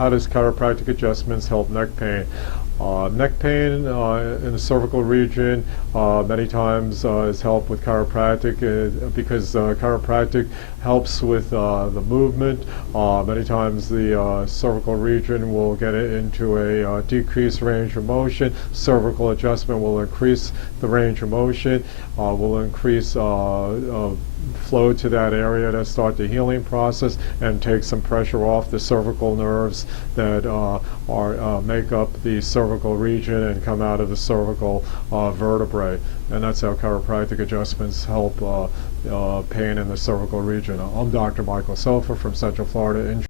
How does chiropractic adjustments help neck pain? Neck pain in the cervical region many times is helped with chiropractic because chiropractic helps with the movement. Many times the cervical region will get it into a decreased range of motion. Cervical adjustment will increase the range of motion, will increase flow to that area to start the healing process and take some pressure off the cervical nerves that make up the cervical region and come out of the cervical vertebrae. And that's how chiropractic adjustments help pain in the cervical region. I'm Dr. Michael Sofer from Central Florida.